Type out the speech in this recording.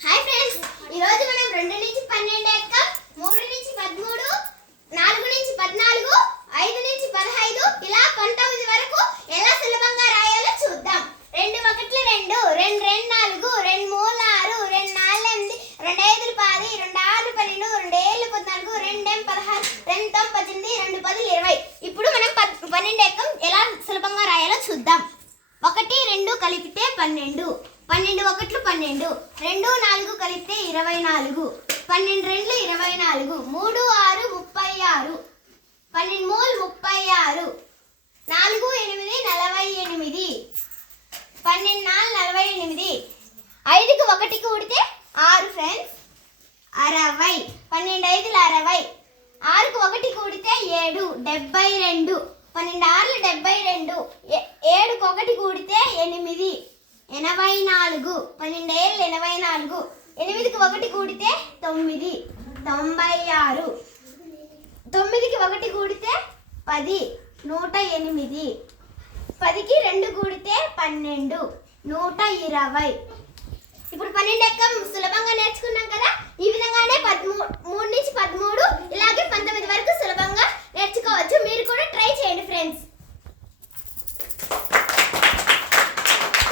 Hi friends, ఈ రోజు మనం 2 నుంచి 12 ఎక్కం, 3 నుంచి 13, 4 నుంచి 14, 5 నుంచి 15 ఇలా 19 వరకు ఎలా సులభంగా రాయాలో చూద్దాం. 2 1 2, 2 2 4, 2 3 6, 2 4 8, 2 5 10, 2 6 12, 2 7 14, 2 8 16, 2 9 18, 2 10 20. ఇప్పుడు మనం 12 ఎక్కం ఎలా సులభంగా రాయాలో చూద్దాం. 1 2 కలిపితే 12, 12 1 12, 2 4 కలిపితే 24, 12 2 24, 3 6 36, 12 3 36, 4 8 48, 12 4 48, 5కి 1 కూడితే 6 ఫ్రెండ్స్ 60, 12 5 60, 6కి 1 కూడితే 7 72, 12 6 72, 7కి 1 కూడితే 8 84, 12 7 84, 8కి 1 కూడితే 9 96, 9కి 1 కూడితే 10 108, 10కి 2 కూడితే 12 120. ఇప్పుడు 12 ఎక్కం సులభంగా నేర్చుకున్నాం కదా. ఈ విధంగానే 3 నుంచి 13 ఇలాగే 19